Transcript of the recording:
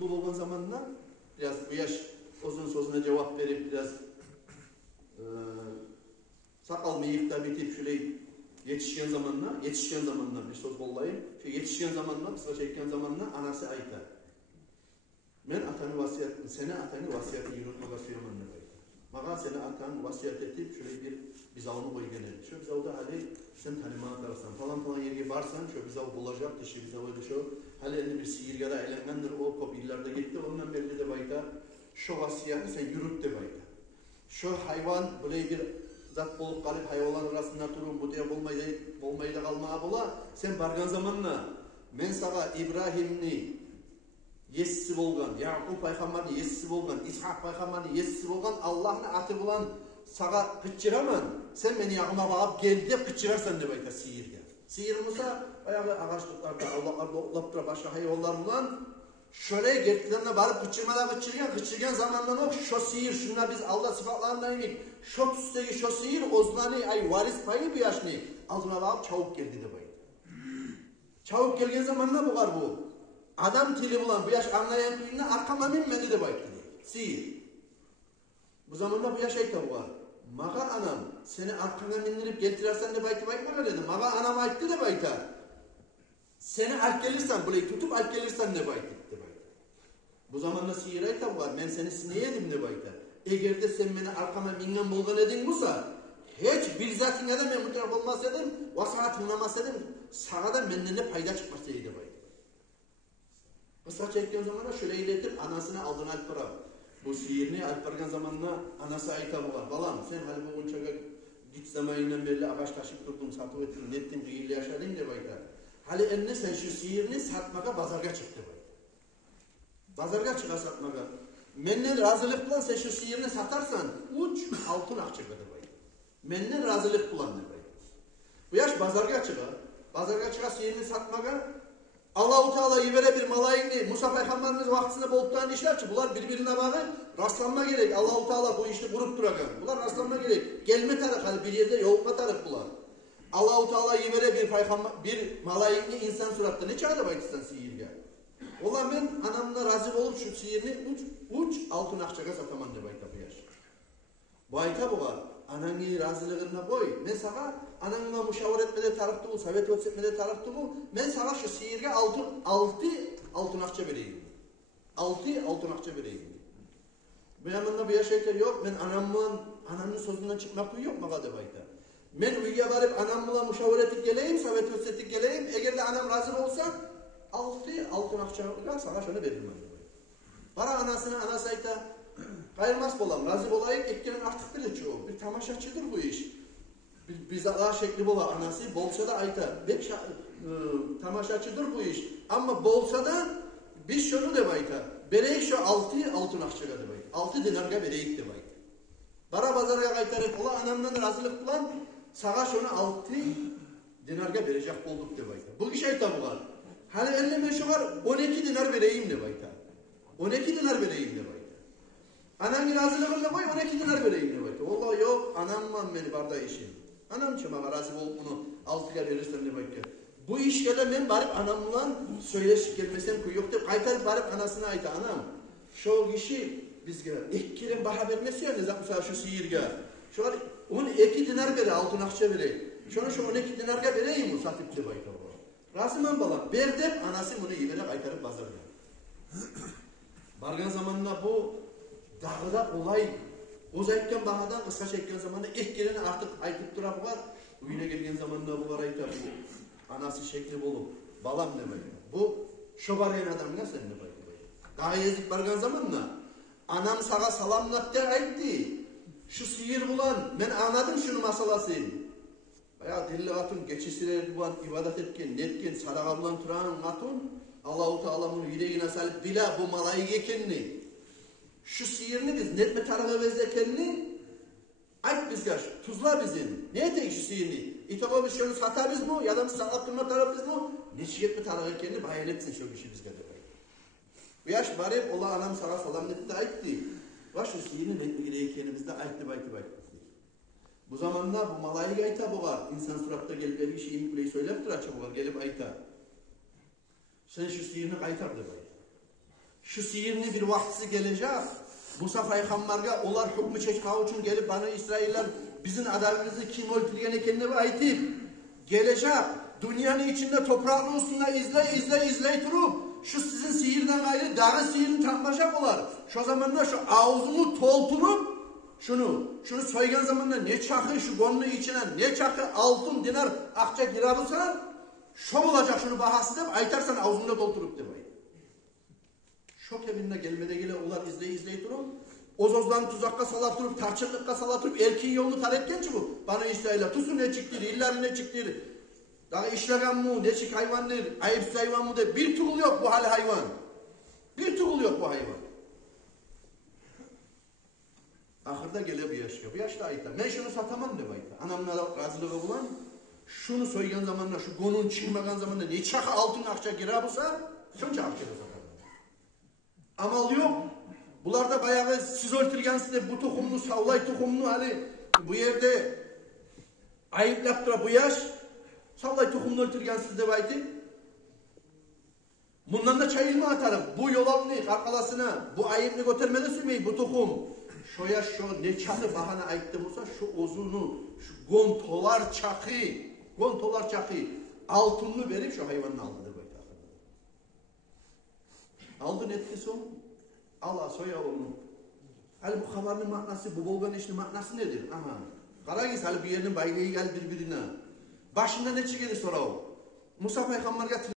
akıllı olan zamanla biraz bu yaş uzun sözüne cevap verip biraz sakal mıyıkta bitip şöyle yetişken zamanla bir söz bollayayım. Şu yetişken zamanla, kısa çeken zamanla anası ayta. Men atanı vasiyet, seni atanı vasiyeti yürütmeye suyamam ne bayta. Mağa seni atan vasiyet etip şöyle biz avını koy genelde. Şu biz avda hali sen tanımaya kararsan falan yere barsan şu biz av bulacak dışı biz avı şu hali elini bir sihirgara eğlenmendir o kop illerde gitti ondan belli de bayta. Şu vasiyeti sen yürüt de bayta. Şu hayvan böyle bir zat bolup kalıp hayvanlar arasında durun bu diye olmayı kalmaya bola sen bargan zamanla men sana İbrahim'ni yesisi bolgan, Yakup paygamberni yesisi bolgan, İshak paygamberni yesisi bolgan Allah'ın atı bulan sağa kıçıraman sen beni yağıma bağıp gel de kıçırarsan ne bayta sihirge. Sihir olsa ayağı ağaçlıklarda Allah'larda otlap dura başka hayvanlar bulan şöyle gertlerine barıp kıçırgan zamandan o şu sihir şuna biz Allah sıfatlarından emin şu tüsteki şu sihir ozlani ay varis payı bir yaşını altına bağıp çabuk geldi de bayta. Çabuk gelgen zamanla bu var bu. Adam tili bulan bu yaş anlayan kuyunla arkama minmedi de baytı. Sihir. Bu zamanda bu yaş ayta var. Mağa anam seni arkana mindirip getirersen de baytı baytmaga dedi. Mağa anam ayttı de bayta. Seni alp gelirsen, burayı tutup alp gelirsen ne baytı de bayta. Bu zamanda sihir ayta var. Ben seni sineyedim de bayta. Eğer de sen beni arkama mingen bolgan edin busa, hiç bir zatine de men mutlaka olmaz edim, vasıha tınlamaz edim, sana da menden de payda çıkmasaydı bayta. Kısa çektiğin zamanla şöyle iletip anasını aldın alpara. Bu sihirini alpargan zamanla anası ayta var. Balam sen hali bu unçaga git zamanından belli ağaç taşıp durdun, satıp ettin, nettin, gıyırlı yaşadın de bayta. Hali eline sen şu sihirini satmaga bazarga çıktı bayta. Bazarga çıka satmaga. Menden razılık bulan sen şu sihirini satarsan uç altın akçıga de bayta. Menden razılık bulan de bayta. Bu yaş bazarga çıka. Bazarga çıka sihirini satmaga Allah-u Teala ibere bir malayini Musa Peygamberimiz vaktinde boluptan işler ki bunlar birbirine bağlı rastlanma gerek. Allah-u Teala bu işi kurup durakan. Bunlar rastlanma gerek. Gelme tarık hali bir yerde yolma tarık bunlar. Allah-u Teala ibere bir malayini insan suratta ne çağda baytıstan sihirge. Ola ben anamla razı olup şu sihirini uç altın akçaga sataman de bayta bu yaş. Bayta bu var. Ananı razılığına koy. Ben sana ananla müşavir etmede tarafta bu, sovet etmede tarafta bu. Ben sana şu sihirge altın akça vereyim. Altın akça vereyim. Bu yanında bir yaşayken yok. Ben anamın sözünden çıkmak yok mu kadar bayta. Ben uyuya varıp anamla müşavir etip geleyim, sovet etip geleyim. Eğer de anam razı olsa altın akça sana şöyle veririm. Para anası ayta kayırmaz bolam, razı bolayıp ekkenin artık bile çoğu. Bir tamaşaçıdır bu iş. Bir daha şekli bola anası, bolsa da ayta. Tamaşaçıdır bu iş. Ama bolsa da biz şunu de bayta. Bereyik şu altın akçaga de bayta. 6 dinarga bereyik de bayta. Bara bazarga kaytarıp ola anamdan razılık bulan, sağa şunu 6 dinarga verecek olduk de bayta. Bu iş ayta bu var. Hani elime şu var 12 dinar vereyim de bayta. 12 dinar vereyim de bayta. Anam razılığına koy 12 dinar vereyim de bayta. Vallahi yok anamman beni barda işim. Anam çama razı olup bunu 6'ya verirsen de bayta. Bu iş gelen ben barıp anamla söyleşip gelmesem kuy yok de kaytarıp barıp anasına ayta anam. Şu kişi bizge ekkirin baha vermesi ya ne zaman şu sihirge. Şu an 12 dinar vere altın akça vereyim. Şu 12 dinarga vereyim mi satıp de bayta. Rasıman balam, berdep anası bunu yibere kaytarıp bazarga. Bargan zamanında bu dağda olay, uzayken bahadan kısa çeken zamanında ilk geleni artık aytıp duran var. Uyuna gelgen zamanında bu var ayta bu. Anası şekli bulup, balam demek. Bu şobarayan adamına sen ne baydı baydı. Daha yezik bargan zamanında anam sağa salamlat der aytti. Şu sihir bulan, ben anladım şunu masalasını. Bayağı dilli atın geçisileri duvan ibadet etken, netken, sarağablan turan atın Allah-u Teala'nın yüreğine salip bila bu malayı yekenini. Şu sihirini biz netme tarığı vezlekenini ayt biz gaş, tuzla bizim. Ne etek şu sihirini? İtaba biz şunu sata biz mu? Ya da biz sağlattırma tarafı biz mu? Neşiyetme tarığı ekenini bayan etsin şu işi biz kadar. Bu yaş bari hep ola anam sana salam netti aytti. Ve şu sihirini netme gereği bizde aytti baytı. Bu zamanda bu malayı ayta boğa. İnsan suratta gelip bir şeyi kuleyi söyleyip dur açı boğa. Gelip ayta. Sen şu sihirini kaytar de bayta. Şu sihirli bir vaktisi gelecek. Musa Peygamber'e onlar hükmü çekmek için gelip bana İsrailler bizim adamımızı kim öldürgen ekenine ayıtıp gelecek. Dünyanın içinde toprağın üstünde izley durup şu sizin sihirden gayrı dağı sihirini tanımayacak olar. Şu zamanlar şu ağzını tolturup şunu soygan zamanında ne çakı şu gonlu içine ne çakı altın dinar akça girarırsan şok olacak şunu bahası deyip aytarsan ağzını tolturup demeyin. Şok evinde gelmede gele olar izley durup ozozdan tuzakka salat durup tarçınlıkka salat durup erkeğin yolunu tarekkençi bu. Bana İsrail'e tusu ne çıktı illa ne çıktı. Daha işleyen mu, neçik hayvandır, ayıpsız hayvan mı de bir tuğul yok bu hali hayvan. Bir tuğul yok bu hayvan. Ahırda gele bu yaşıyor. Bu yaşta ayıta. Ben şunu satamam de bayta. Anamla razılığı bulan, şunu soygan zamanla, şu gonun çıkmagan zamanla ne çakı altın akça girer bulsa, şunca akça da satamam. Amal yok. Bunlar da bayağı siz öldürgensiniz de bu tohumlu, savlay tohumlu hani bu yerde ayıplaptıra bu yaş. Savlay tohumunu öldürgensiz de baydı. Bundan da çayılma atarım. Bu yolanlı arkalasına, bu ayıplı götürmede sürmeyi, bu tohum. Şoya şu ne çakı bahane ayıptı olsa şu ozunu, şu gontolar çakı, altınlı verip şu hayvanın aldıdır baydı. Aldın etkisi onu, Allah soya onu. Hali bu haberinin manası, bu bolgan işinin manası nedir? Ama karagis hali bir yerinin baylığı gel birbirine. Başında ne çıkıyor sonra o? Musa Peygamber'e